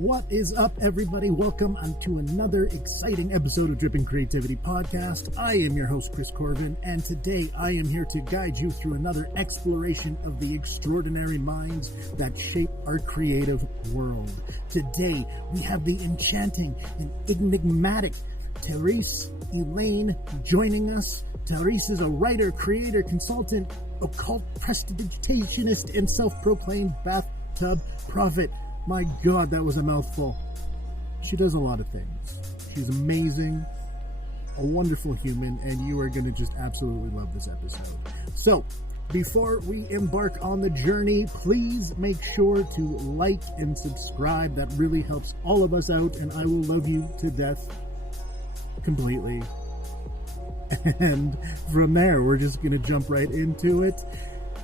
What is up, everybody? Welcome to another exciting episode of Dripping Creativity Podcast. I am your host, Chris Corvan, and today I am here to guide you through another exploration of the extraordinary minds that shape our creative world. Today, we have the enchanting and enigmatic Therese Elaine joining us. Therese is a writer, creator, consultant, occult prestidigitationist, and self-proclaimed bathtub prophet. My God, that was a mouthful. She does a lot of things. She's amazing, a wonderful human, and you are going to just absolutely love this episode. So, before we embark on the journey, please make sure to like and subscribe. That really helps all of us out, and I will love you to death completely. And from there, we're just going to jump right into it.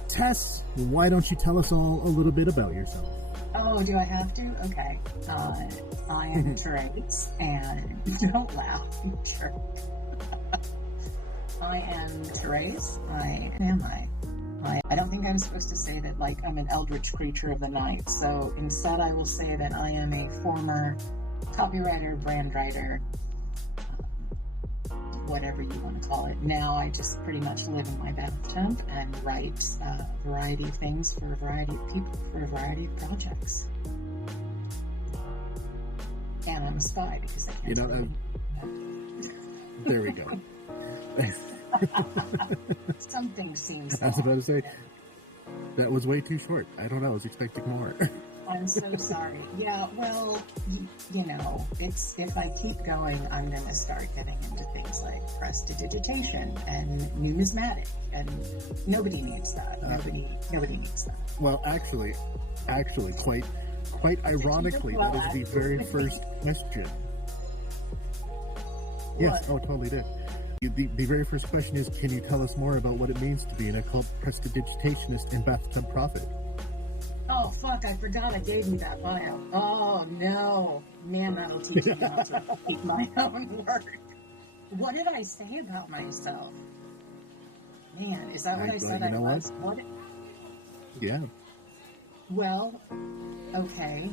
Tess, why don't you tell us all a little bit about yourself? Oh, do I have to? Okay. I am Therese, and don't laugh, you jerk. I am Therese. I don't think I'm supposed to say that, like, I'm an eldritch creature of the night, so instead I will say that I am a former copywriter, brand writer, whatever you want to call it. Now I just pretty much live in my bathtub and write a variety of things for a variety of people for a variety of projects. And I'm a spy because I can't there we go. Something seems I was about to say, that was way too short. I don't know, I was expecting more. I'm so sorry. Yeah, well, you know, it's if I keep going, I'm going to start getting into things like Prestidigitation and numismatic, and nobody needs that. Nobody needs that. Well, actually, quite ironically, that is the very first question. Yes, What? oh, totally did. The very first question is, can you tell us more about what it means to be an occult prestidigitationist and bathtub prophet? Oh, fuck, I forgot I gave you that bio. Oh, no. Man, that'll teach me how to repeat my own work. What did I say about myself? Man, is that what I said I was? What? Yeah. Well, okay.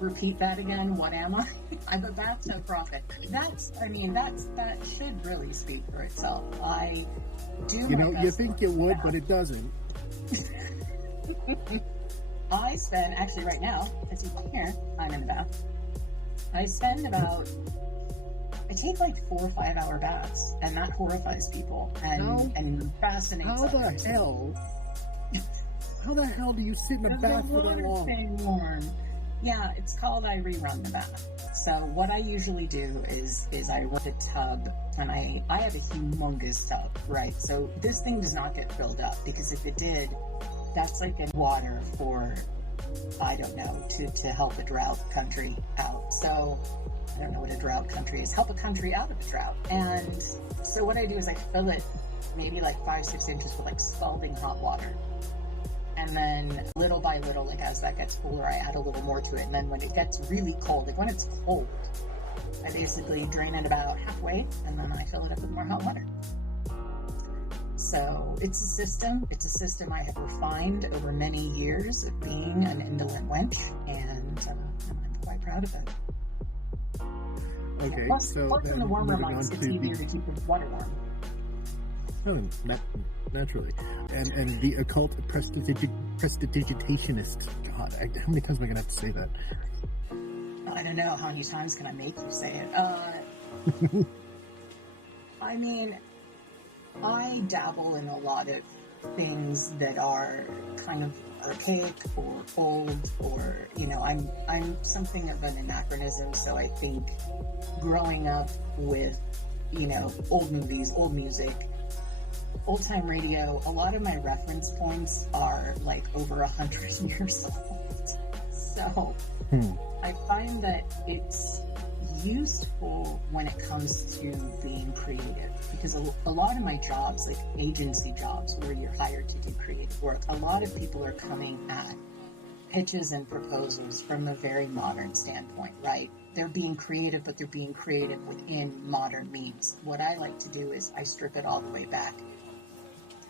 Repeat that again. What am I? I'm a bathtub prophet. That should really speak for itself. I do. You think it would, but it doesn't. I spend, actually right now, as you can hear, I'm in the bath. I take like 4 or 5 hour baths, and that horrifies people and fascinates others. How the hell do you sit in a bath for that long? Staying warm. Yeah, it's called I rerun the bath. So what I usually do is I run a tub, and I have a humongous tub, right? So this thing does not get filled up, because if it did, that's like in water for, I don't know, to help a drought country out. So I don't know what a drought country is. Help a country out of a drought. And so what I do is I fill it maybe like 5-6 inches with like scalding hot water. And then little by little, like as that gets cooler, I add a little more to it. And then when it gets really cold, like when it's cold, I basically drain it about halfway, and then I fill it up with more hot water. So it's a system I have refined over many years of being an indolent wench, and I'm quite proud of it. Okay, plus so in the warmer months, it's easier to keep the water warm. Oh, naturally. And the occult prestidigitationist. God, how many times am I going to have to say that? I don't know. How many times can I make you say it? I mean, I dabble in a lot of things that are kind of archaic or old, or, you know, I'm something of an anachronism, so I think growing up with, you know, old movies, old music, old-time radio, a lot of my reference points are like over 100 years old. So I find that it's useful when it comes to being creative, because a lot of my jobs, like agency jobs where you're hired to do creative work, a lot of people are coming at pitches and proposals from a very modern standpoint, right? They're being creative, but they're being creative within modern means. What I like to do is I strip it all the way back,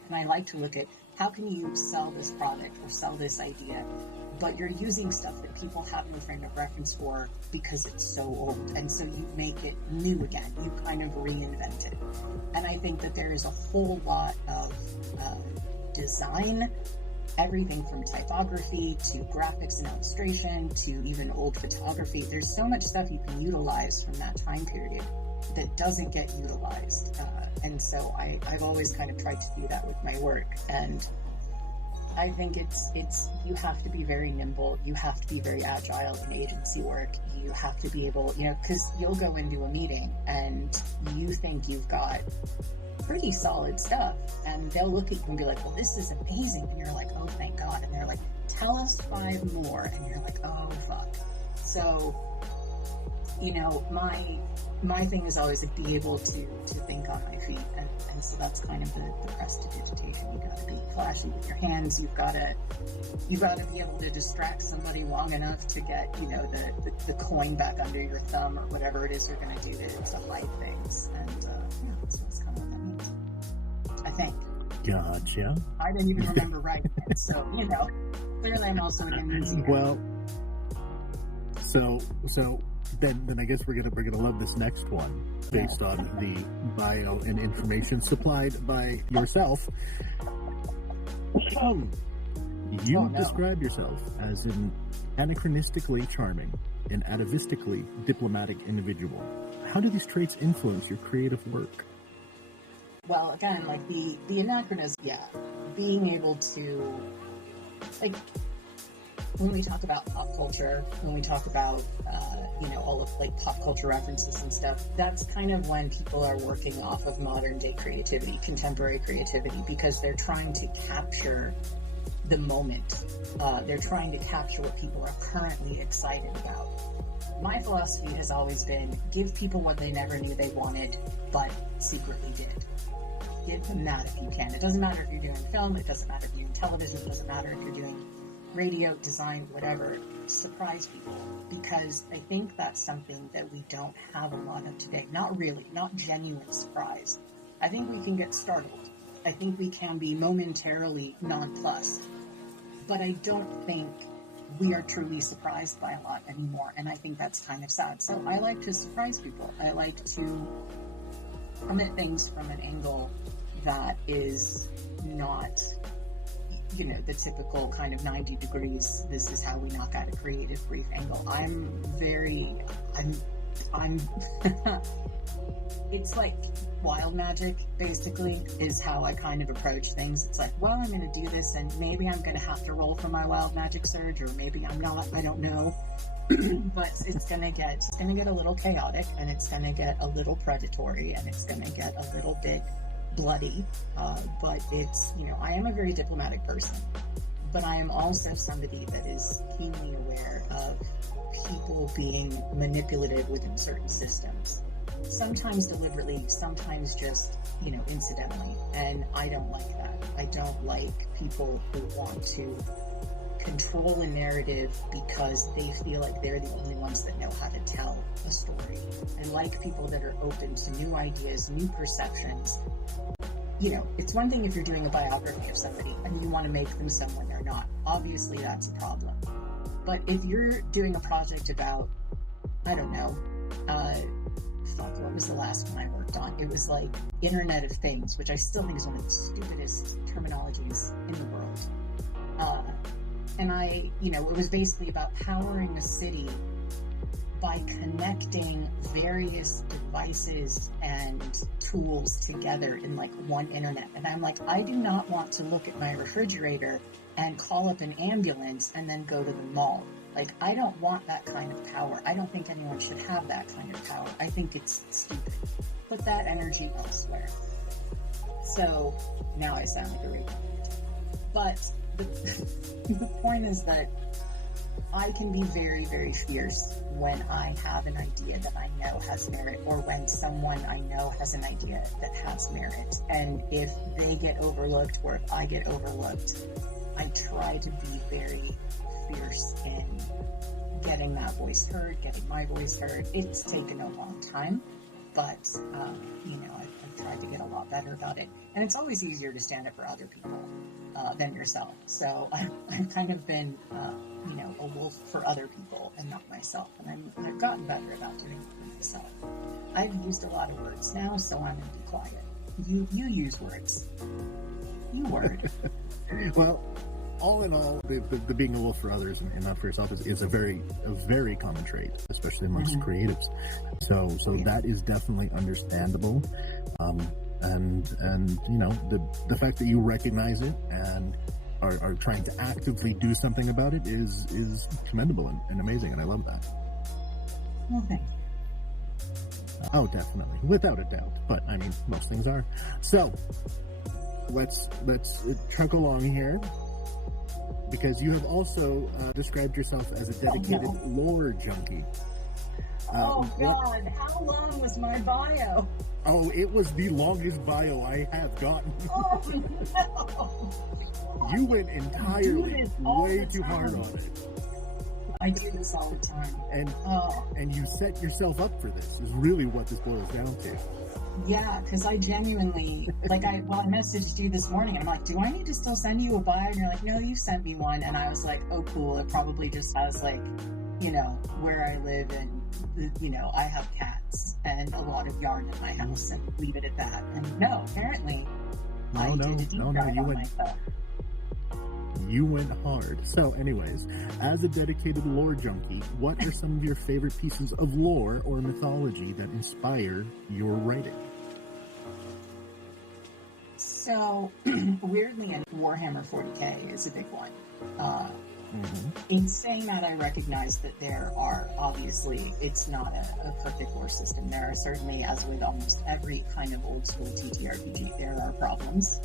and I like to look at how can you sell this product or sell this idea, but you're using stuff that people have no frame of reference for because it's so old, and so you make it new again. You kind of reinvent it. And I think that there is a whole lot of design, everything from typography to graphics and illustration to even old photography. There's so much stuff you can utilize from that time period that doesn't get utilized. And so I've always kind of tried to do that with my work. And I think it's you have to be very nimble. You have to be very agile in agency work. You have to be able, because you'll go into a meeting and you think you've got pretty solid stuff, and they'll look at you and be like, well, this is amazing. And you're like, oh, thank God. And they're like, tell us 5 more. And you're like, oh, fuck. So, my thing is always to be able to think on my feet. And so that's kind of the prestidigitation. You gotta be flashy with your hands. You've gotta be able to distract somebody long enough to get, the coin back under your thumb or whatever it is you're gonna do to hide things. And, so that's kind of what that means. I think. Gotcha. I didn't even remember writing it, so, clearly I'm also an amnesia. Well, so then I guess we're gonna love this next one based on the bio and information supplied by yourself. You describe yourself as an anachronistically charming and atavistically diplomatic individual. How do these traits influence your creative work? Well, again, like the anachronism, being able to, like, when we talk about pop culture, when we talk about, all of like pop culture references and stuff, that's kind of when people are working off of modern day creativity, contemporary creativity, because they're trying to capture the moment. They're trying to capture what people are currently excited about. My philosophy has always been, give people what they never knew they wanted, but secretly did. Give them that if you can. It doesn't matter if you're doing film, it doesn't matter if you're doing television, it doesn't matter if you're doing radio, design, whatever. Surprise people, because I think that's something that we don't have a lot of today. Not really, not genuine surprise. I think we can get startled. I think we can be momentarily nonplussed, but I don't think we are truly surprised by a lot anymore, and I think that's kind of sad. So I like to surprise people. I like to come at things from an angle that is not, the typical kind of 90 degrees, this is how we knock out a creative brief angle. I'm it's like wild magic, basically, is how I kind of approach things. It's like, well, I'm going to do this, and maybe I'm going to have to roll for my wild magic surge, or maybe I'm not, I don't know. But it's going to get a little chaotic, and it's going to get a little predatory, and it's going to get a little bit bloody, but it's, I am a very diplomatic person, but I am also somebody that is keenly aware of people being manipulative within certain systems, sometimes deliberately, sometimes just, incidentally, and I don't like that. I don't like people who want to control a narrative because they feel like they're the only ones that know how to tell a story. I like people that are open to new ideas, new perceptions. It's one thing if you're doing a biography of somebody and you want to make them someone they're not. Obviously, that's a problem. But if you're doing a project about, I don't know, what was the last one I worked on? It was like Internet of Things, which I still think is one of the stupidest terminologies in the world. And it was basically about powering a city by connecting various devices and tools together in like one internet. And I'm like, I do not want to look at my refrigerator and call up an ambulance and then go to the mall. Like, I don't want that kind of power. I don't think anyone should have that kind of power. I think it's stupid. Put that energy elsewhere. So now I sound like a retard. But the point is that I can be very, very fierce when I have an idea that I know has merit, or when someone I know has an idea that has merit. And if they get overlooked or if I get overlooked, I try to be very fierce in getting that voice heard, getting my voice heard. It's taken a long time, but, I've tried to get a lot better about it. And it's always easier to stand up for other people than yourself. So I've kind of been, a wolf for other people and not myself. And I've gotten better about doing it for myself. I've used a lot of words now, so I'm going to be quiet. You use words. You word. Well, all in all, the being a wolf for others and not for yourself is a very common trait, especially amongst creatives. So that is definitely understandable. And the fact that you recognize it and are trying to actively do something about it is commendable and amazing, and I love that. Well, thank you. Oh, definitely, without a doubt. But I mean, most things are. So let's truck along here, because you have also described yourself as a dedicated lore junkie. God, how long was my bio? Oh, it was the longest bio I have gotten. Oh, no. You went entirely way too hard on it. I do this all the time. And you set yourself up for this, is really what this boils down to. Yeah, because I genuinely, I messaged you this morning, and I'm like, do I need to still send you a bio? And you're like, no, you sent me one. And I was like, oh, cool. It probably just has, where I live, and, I have cats and a lot of yarn in my house, and leave it at that. And no, apparently, I did a deep dive on myself. You went hard. So anyways, as a dedicated lore junkie, what are some of your favorite pieces of lore or mythology that inspire your writing? So, weirdly, Warhammer 40k is a big one. In saying that, I recognize that there are, obviously, it's not a perfect lore system. There are certainly, as with almost every kind of old school TTRPG, there are problems.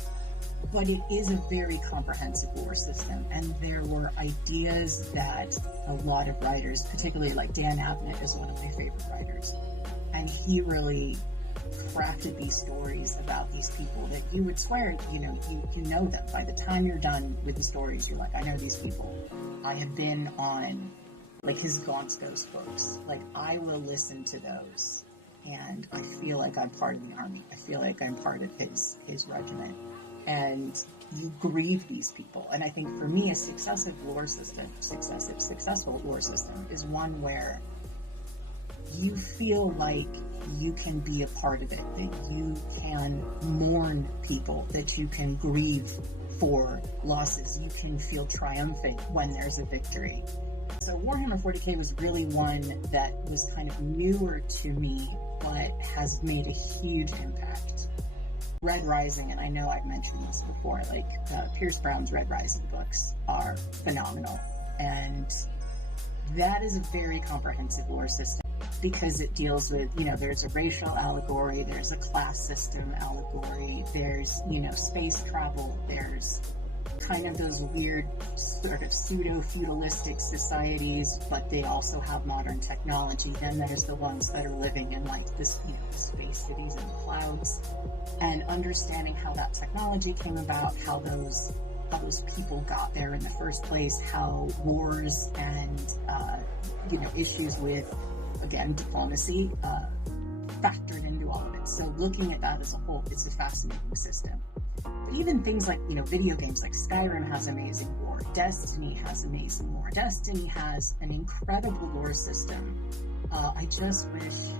But it is a very comprehensive lore system, and there were ideas that a lot of writers, particularly like Dan Abnett is one of my favorite writers, and he really crafted these stories about these people that you would swear, you know them. By the time you're done with the stories, you're like, I know these people. I have been on, his Gaunt's Ghost books. I will listen to those, and I feel like I'm part of the army. I feel like I'm part of his regiment. And you grieve these people. And I think for me, a successful lore system is one where you feel like you can be a part of it, that you can mourn people, that you can grieve for losses, you can feel triumphant when there's a victory. So Warhammer 40k was really one that was kind of newer to me, but has made a huge impact. Red Rising, and I know I've mentioned this before, Pierce Brown's Red Rising books are phenomenal. And that is a very comprehensive lore system because it deals with, there's a racial allegory, there's a class system allegory, there's, space travel, there's kind of those weird sort of pseudo-feudalistic societies, but they also have modern technology. Then there's the ones that are living in this, the space cities and the clouds, and understanding how that technology came about, how those people got there in the first place, how wars and issues with, again, diplomacy factored into all of it. So looking at that as a whole, it's a fascinating system. But even things like, video games like Skyrim has amazing lore. Destiny has amazing lore. Destiny has an incredible lore system. I just wish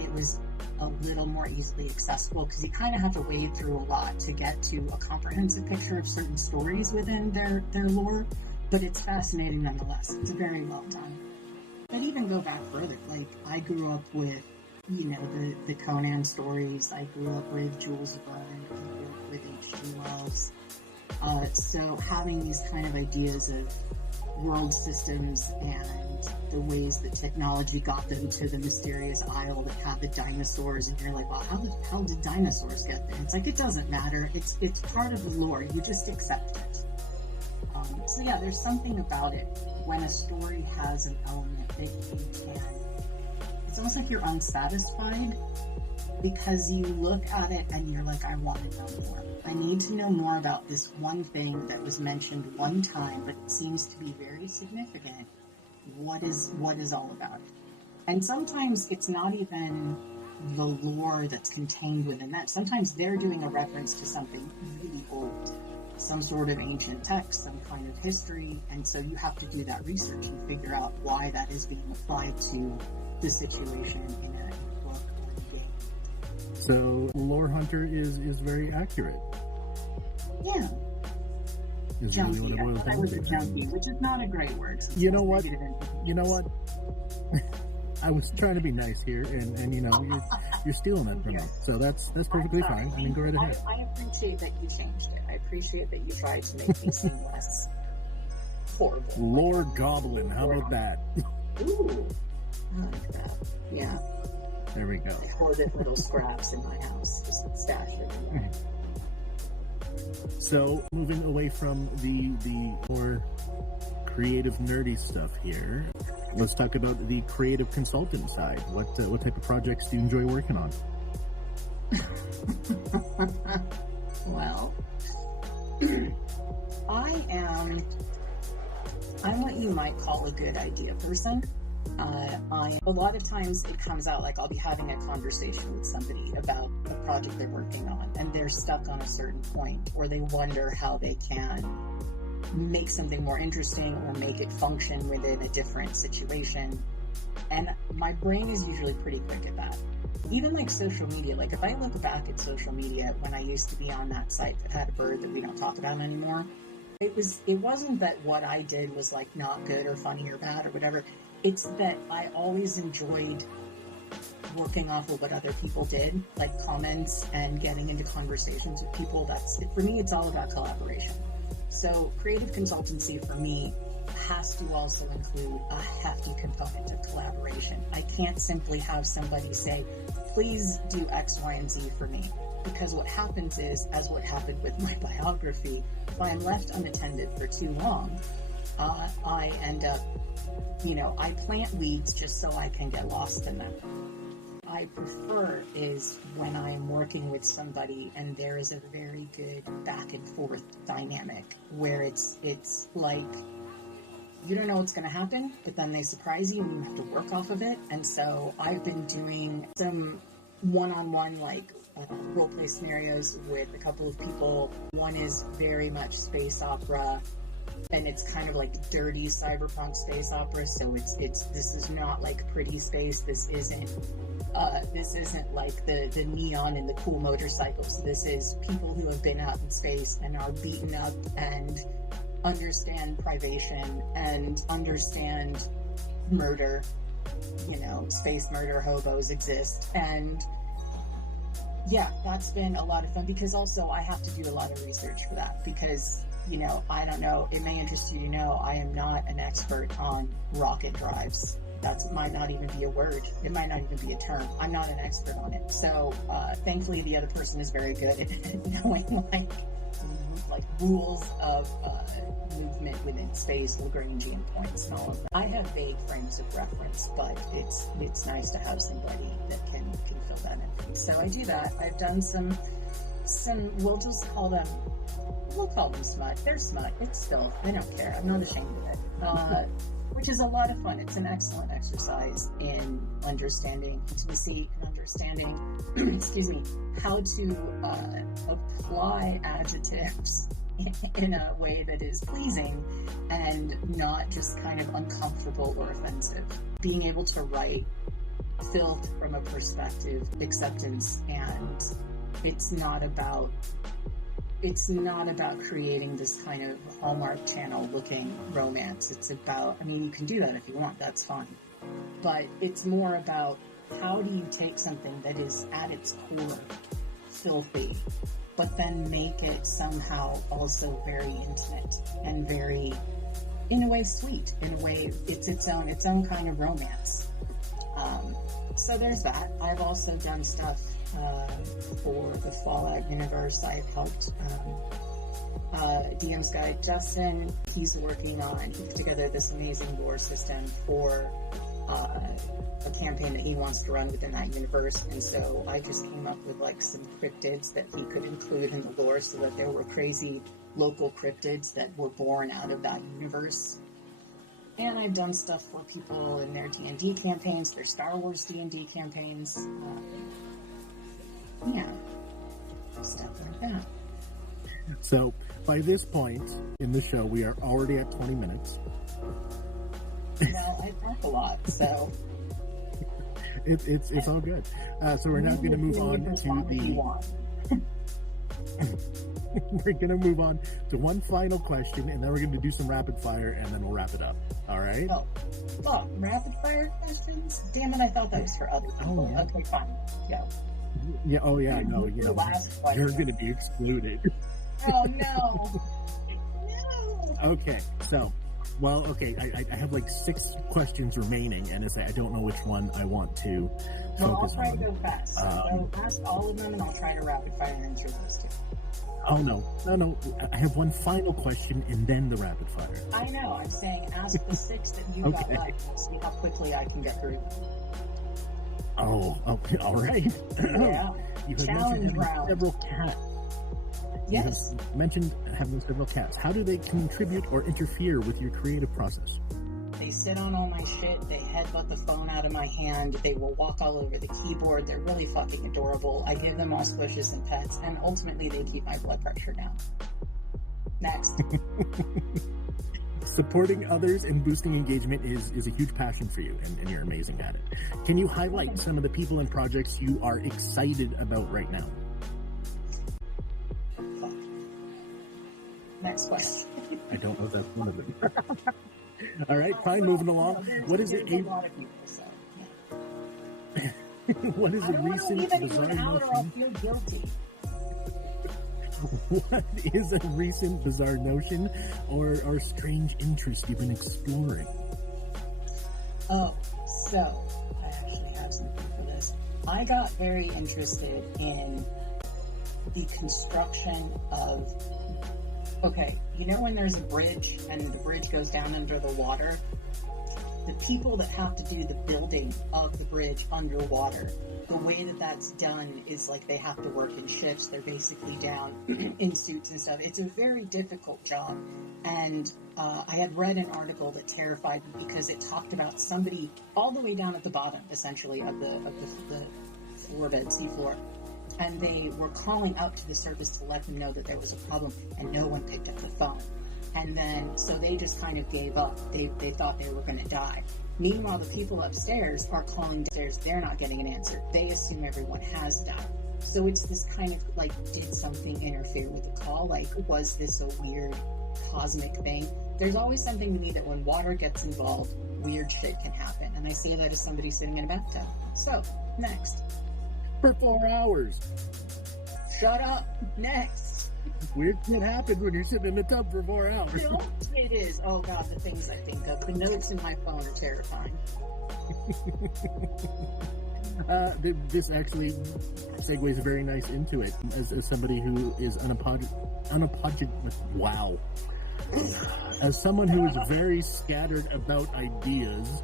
it was a little more easily accessible, because you kind of have to wade through a lot to get to a comprehensive picture of certain stories within their lore. But it's fascinating nonetheless. It's very well done. But even go back further, I grew up with, the Conan stories. I grew up with Jules Verne. I grew up with H.G. Wells. So having these kind of ideas of world systems and the ways that technology got them to the mysterious isle that had the dinosaurs, and you're like, well, how did dinosaurs get there? It's like, it doesn't matter. It's part of the lore. You just accept it. So yeah, there's something about it when a story has an element that you can, it's almost like you're unsatisfied because you look at it and you're like, I want to know more. I need to know more about this one thing that was mentioned one time, but it seems to be very significant. What is all about it? And sometimes it's not even the lore that's contained within that. Sometimes they're doing a reference to something really old, some sort of ancient text, some kind of history, and so you have to do that research and figure out why that is being applied to the situation in a book or a game. So, Lore Hunter is very accurate. Yeah. Is Junkie. really what it boils I down was to. a junkie, which is not a great word. You know what? I was trying to be nice here, and you're stealing it from me. So that's perfectly fine. I mean, go right ahead. I appreciate that you changed it. I appreciate that you tried to make me seem less horrible. Lord Goblin, how about that? Ooh, I like that. Yeah. There we go. I hoarded little scraps in my house, just stashed it in there. So, moving away from the more creative, nerdy stuff here, let's talk about the creative consultant side. What type of projects do you enjoy working on? Well, I'm what you might call a good idea person. A lot of times it comes out like I'll be having a conversation with somebody about a project they're working on, and they're stuck on a certain point, or they wonder how they can make something more interesting or make it function within a different situation. And my brain is usually pretty quick at that. Even like social media, like if I look back at social media when I used to be on that site that had a bird that we don't talk about anymore, it wasn't that what I did was like not good or funny or bad or whatever. It's that I always enjoyed working off of what other people did, like comments and getting into conversations with people. For me, it's all about collaboration. So creative consultancy for me has to also include a hefty component of collaboration. I can't simply have somebody say, please do X, Y, and Z for me. Because what happens is, as what happened with my biography, if I'm left unattended for too long, I end up, I plant weeds just so I can get lost in them. I prefer is when I'm working with somebody and there is a very good back and forth dynamic where it's like you don't know what's going to happen, but then they surprise you and you have to work off of it. And so I've been doing some one-on-one role-play scenarios with a couple of people. One is very much space opera, and it's kind of like dirty cyberpunk space opera. So this is not like pretty space. This isn't like the neon and the cool motorcycles. This is people who have been out in space and are beaten up and understand privation and understand murder. Space murder, hobos exist. And yeah, that's been a lot of fun because also I have to do a lot of research for that because, I don't know, it may interest you to know I am not an expert on rocket drives. That might not even be a word. It might not even be a term. I'm not an expert on it. So, thankfully the other person is very good at knowing like rules of movement within space, Lagrangian points, and all of that. I have vague frames of reference, but it's nice to have somebody that can fill that in. So I do that. I've done some we'll call them smut. They're smut. It's still, I don't care. I'm not ashamed of it. Which is a lot of fun. It's an excellent exercise in understanding intimacy and understanding, how to apply adjectives in a way that is pleasing and not just kind of uncomfortable or offensive. Being able to write filth from a perspective of acceptance, and it's not about creating this kind of Hallmark Channel looking romance. It's about, you can do that if you want, that's fine. But it's more about how do you take something that is at its core filthy, but then make it somehow also very intimate and very, in a way, sweet. In a way, it's its own kind of romance. So there's that. I've also done stuff for the Fallout universe. I've helped DM's guy Justin. He put together this amazing lore system for a campaign that he wants to run within that universe, and so I just came up with some cryptids that he could include in the lore so that there were crazy local cryptids that were born out of that universe. And I've done stuff for people in their D&D campaigns, their Star Wars D&D campaigns. Yeah, stuff like that. So, by this point in the show, we are already at 20 minutes. Well, I talk a lot, so... It's all good. So we're now going to move on to the... We're going to move on to one final question, and then we're going to do some rapid fire, and then we'll wrap it up. All right? Oh, rapid fire questions? Damn it, I thought that was for other people. Oh, yeah. Okay, fine. Go. Yeah, oh yeah, no, you know, you're going to be excluded. Oh, no. No. Okay, so, well, okay, I have like 6 questions remaining, and I don't know which one I want to focus on. I'll try to go fast. So ask all of them, and I'll try to rapid fire answer those 2. Oh, no. I have one final question, and then the rapid fire. I know. I'm saying ask the 6 that you got left. We'll see how quickly I can get through them. Oh, okay, all right. Yeah. You have Challenge mentioned round. several cats. Yes. You have mentioned having several cats. How do they contribute or interfere with your creative process? They sit on all my shit. They headbutt the phone out of my hand. They will walk all over the keyboard. They're really fucking adorable. I give them all squishes and pets, and ultimately they keep my blood pressure down. Next. Supporting others and boosting engagement is a huge passion for you, and you're amazing at it. Can you highlight some of the people and projects you are excited about right now? Fuck. Next question. I don't know if that's one of them. All right, fine, moving along. What is it? A lot of people, so, yeah. What is a recent bizarre out or I'll feel guilty. What is a recent bizarre notion or strange interest you've been exploring? Oh, so I actually have something for this. I got very interested in the construction of... Okay, you know when there's a bridge and the bridge goes down under the water? The people that have to do the building of the bridge underwater, the way that that's done is like they have to work in shifts. They're basically down in suits and stuff. It's a very difficult job. And I had read an article that terrified me because it talked about somebody all the way down at the bottom, essentially, of the floor bed, seafloor. And they were calling out to the surface to let them know that there was a problem, and no one picked up the phone. And then, so they just kind of gave up. They thought they were going to die. Meanwhile, the people upstairs are calling downstairs. They're not getting an answer. They assume everyone has died. So it's this kind of like, did something interfere with the call? Like, was this a weird cosmic thing? There's always something to me that when water gets involved, weird shit can happen. And I say that as somebody sitting in a bathtub. So, next. For 4 hours. Shut up. Next. Weird shit happens when you're sitting in the tub for 4 hours. No, it is. Oh God, the things I think of. The notes in my phone are terrifying. This actually segues very nice into it. As somebody who is wow. As someone who is very scattered about ideas,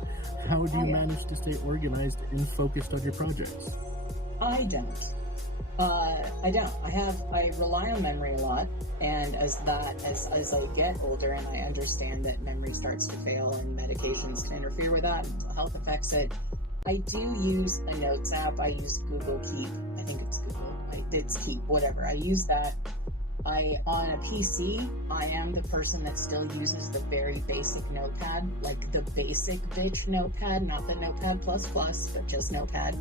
how do you manage to stay organized and focused on your projects? I don't. I rely on memory a lot, and as I get older and I understand that memory starts to fail and medications can interfere with that, and mental health affects it, I do use a notes app. I use Google Keep. I think it's Google. It's Keep, whatever. I use that. On a PC, I am the person that still uses the very basic notepad, like the basic bitch notepad, not the Notepad++, but just Notepad.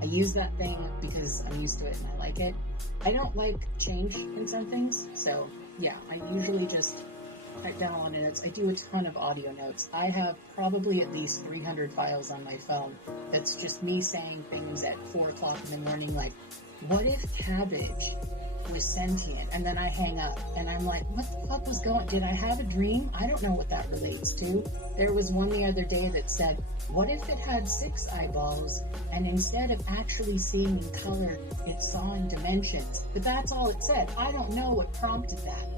I use that thing because I'm used to it and I like it. I don't like change in some things, so yeah, I usually just write down on notes. I do a ton of audio notes. I have probably at least 300 files on my phone that's just me saying things at 4 o'clock in the morning, like, what if cabbage was sentient? And then I hang up and I'm like, what the fuck was going on? Did I have a dream? I don't know what that relates to. There was one the other day that said, what if it had 6 eyeballs and instead of actually seeing in color, it saw in dimensions? But that's all it said. I don't know what prompted that.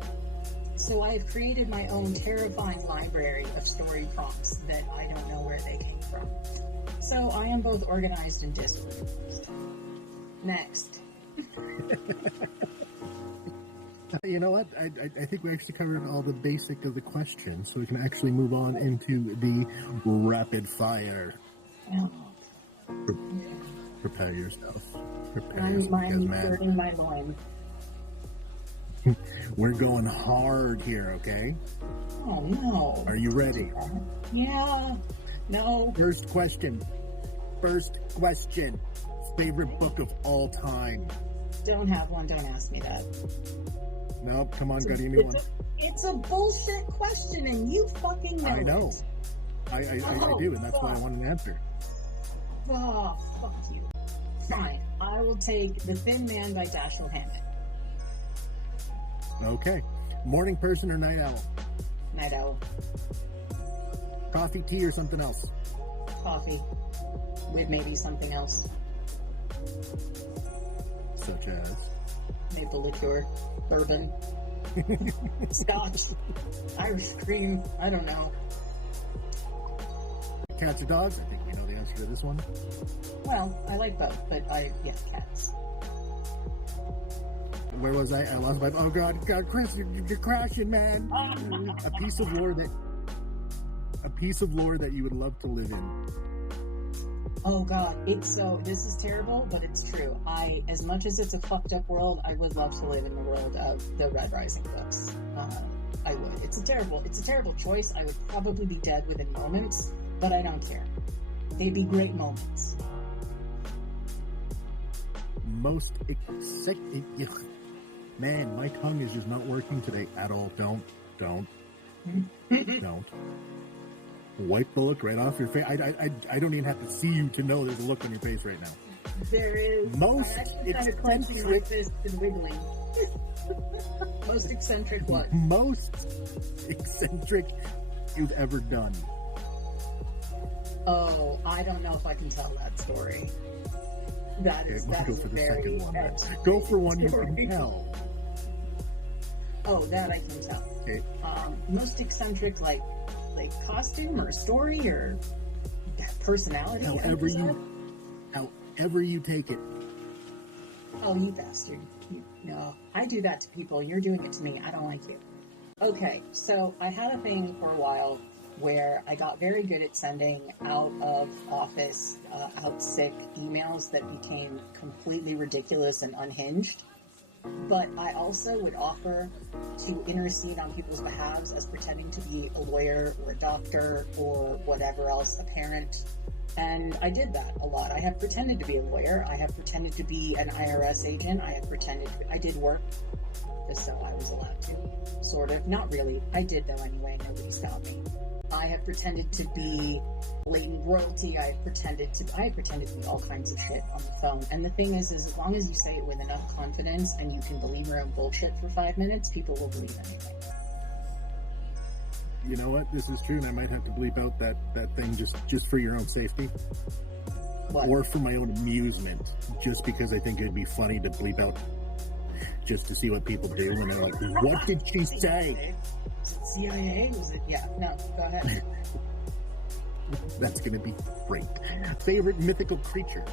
So I've created my own terrifying library of story prompts that I don't know where they came from. So I am both organized and disorganized. Next. You know what? I think we actually covered all the basic of the questions, so we can actually move on into the rapid fire. Oh. Prepare yourself. I'm girding my loins. We're going hard here, okay? Oh, no. Are you ready? Yeah. No. First question. Favorite book of all time? Don't have one. Don't ask me that. Nope. Come on, gotta give me one. It's a bullshit question, and you fucking know. I know. I do, and that's why I want an answer. Oh, fuck you. Fine. I will take The Thin Man by Dashiell Hammett. Okay. Morning person or night owl? Night owl. Coffee, tea, or something else? Coffee. With maybe something else. Such as? Maple liqueur. Bourbon. Scotch. Irish cream. I don't know. Cats or dogs? I think we know the answer to this one. Well, I like both, but cats. Where was I? I lost my... Oh, God, Chris, you're crashing, man. A piece of lore that you would love to live in. Oh, God. This is terrible, but it's true. As much as it's a fucked up world, I would love to live in the world of the Red Rising books. I would. It's a terrible choice. I would probably be dead within moments, but I don't care. They'd be great moments. Most exciting... Man, my tongue is just not working today at all. Don't. Wipe the look right off your face. I don't even have to see you to know there's a look on your face right now. There is. Most eccentric... and wiggling. Most eccentric what? Most eccentric you've ever done. Oh, I don't know if I can tell that story. That is go for the very second one. Go for one you can tell. Oh, that I can tell. Okay. Most eccentric, like costume or story or personality. However you take it. Oh, you bastard! No, I do that to people. You're doing it to me. I don't like you. Okay, so I had a thing for a while where I got very good at sending out of office, out sick emails that became completely ridiculous and unhinged. But I also would offer to intercede on people's behalves as pretending to be a lawyer or a doctor or whatever else, a parent. And I did that a lot. I have pretended to be a lawyer. I have pretended to be an IRS agent. I did work just so I was allowed to. Sort of. Not really. I did though anyway. Nobody stopped me. I have pretended to be blatant royalty. I have pretended to be all kinds of shit on the phone. And the thing is as long as you say it with enough confidence and you can believe your own bullshit for 5 minutes, people will believe anything. You know what? This is true, and I might have to bleep out that thing just for your own safety. What? Or for my own amusement, just because I think it'd be funny to bleep out just to see what people do, and they're like, what did she say? Was it CIA? Was it? Yeah, no, go ahead. That's going to be great. Favorite mythical creature?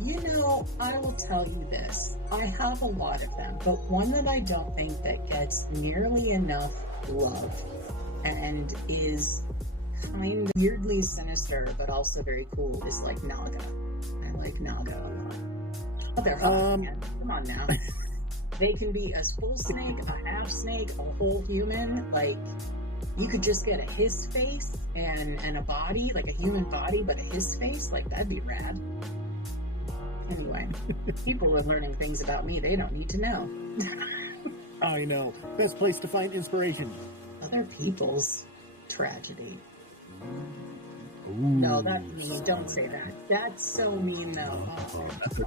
You know, I will tell you this. I have a lot of them, but one that I don't think that gets nearly enough love and is kind of weirdly sinister, but also very cool is like Naga. I like Naga a lot. Oh, they're hot. Come on now. They can be a full snake, a half snake, a whole human. Like, you could just get a his face and a body, like a human body, but a his face. Like, that'd be rad. Anyway, people are learning things about me they don't need to know. I know. Best place to find inspiration. Other people's tragedy. Ooh, no, that's mean. Don't say that. That's so mean, though.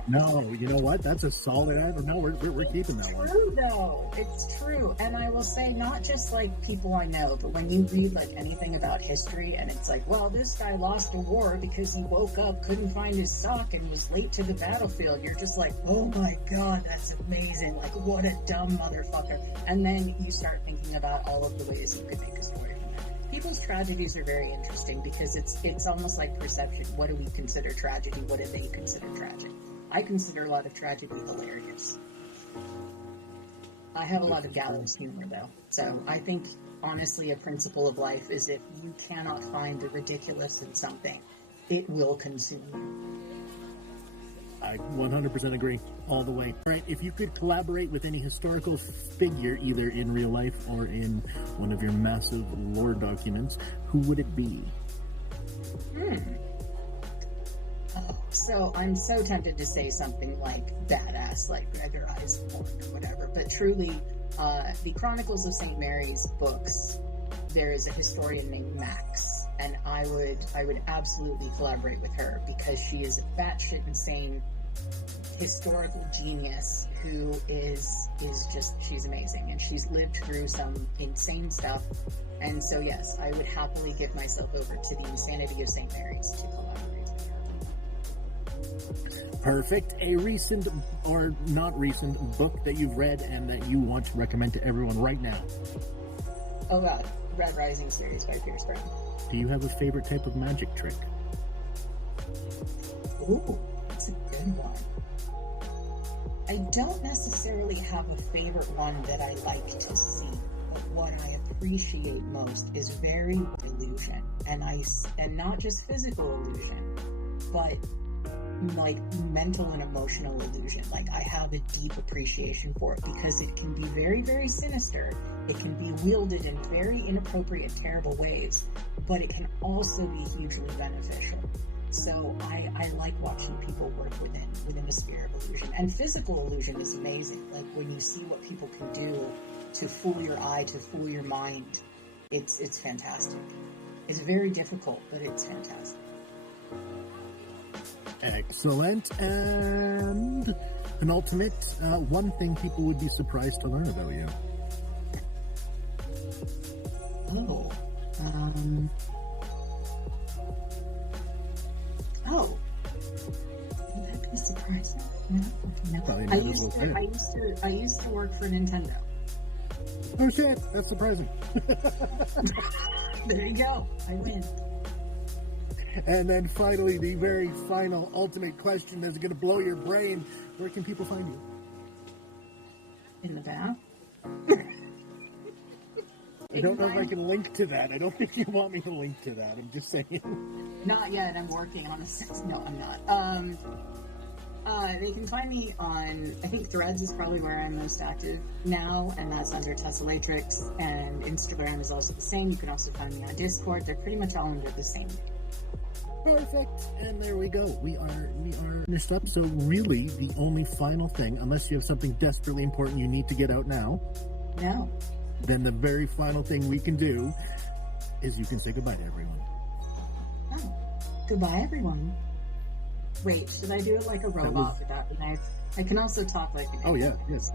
No, you know what? That's a solid answer. No, we're keeping that one. It's true, though. It's true. And I will say, not just like people I know, but when you read like anything about history and it's like, well, this guy lost a war because he woke up, couldn't find his sock, and was late to the battlefield. You're just like, oh my God, that's amazing. Like, what a dumb motherfucker. And then you start thinking about all of the ways you could make a story. People's tragedies are very interesting because it's almost like perception. What do we consider tragedy? What do they consider tragic? I consider a lot of tragedy hilarious. I have a lot of gallows humor, though. So I think, honestly, a principle of life is if you cannot find the ridiculous in something, it will consume you. I 100% agree all the way. All right, if you could collaborate with any historical figure, either in real life or in one of your massive lore documents, who would it be? So I'm so tempted to say something like badass, like Gregor Eisenborn or whatever, but truly, the Chronicles of St. Mary's books, there is a historian named Max, and I would absolutely collaborate with her because she is a batshit insane historical genius who is just, she's amazing, and she's lived through some insane stuff. And so yes, I would happily give myself over to the insanity of St. Mary's to collaborate with her. Perfect. A recent or not recent book that you've read and that you want to recommend to everyone right now? Oh god, Red Rising series by Pierce Brown. Do you have a favorite type of magic trick? Ooh, that's a good one. I don't necessarily have a favorite one that I like to see, but what I appreciate most is very illusion, and not just physical illusion, but like mental and emotional illusion. Like, I have a deep appreciation for it because it can be very, very sinister. It can be wielded in very inappropriate, terrible ways, but it can also be hugely beneficial. So I like watching people work within a sphere of illusion. And physical illusion is amazing. Like, when you see what people can do to fool your eye, to fool your mind, it's fantastic. It's very difficult, but it's fantastic. Excellent. And an ultimate, one thing people would be surprised to learn about you. That could surprise me. I used to work for Nintendo. Oh shit, that's surprising. There you go. I win. And then finally, the very final ultimate question that's going to blow your brain. Where can people find you? In the bath. I don't know if I can link to that. I don't think you want me to link to that. I'm just saying. Not yet. I'm working on a... No, I'm not. They can find me on... I think Threads is probably where I'm most active now, and that's under Tess Elatrix, and Instagram is also the same. You can also find me on Discord. They're pretty much all under the same name. Perfect. And there we go. We are finished up. So really, the only final thing, unless you have something desperately important you need to get out now... No. Then the very final thing we can do is you can say goodbye to everyone. Oh, goodbye, everyone. Wait, should I do it like a robot with that? And I can also talk like an... Oh, yeah, yes.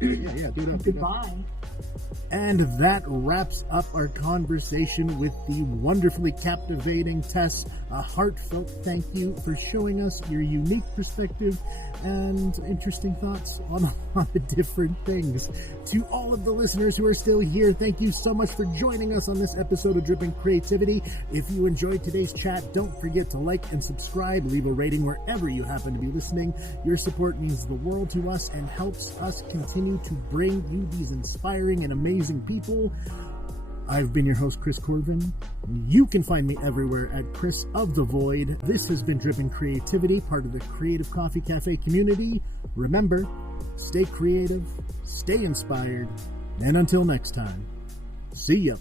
Yeah, do it up. Goodbye. And that wraps up our conversation with the wonderfully captivating Tess. A heartfelt thank you for showing us your unique perspective and interesting thoughts on a lot of different things. To all of the listeners who are still here, thank you so much for joining us on this episode of Dripping Creativity. If you enjoyed today's chat, don't forget to like and subscribe, leave a rating wherever you happen to be listening. Your support means the world to us and helps us continue to bring you these inspiring and amazing people. I've been your host, Chris Corvan. You can find me everywhere at Chris of the Void. This has been Dripping Creativity, part of the Creative Coffee Cafe community. Remember, stay creative, stay inspired, and until next time, see ya.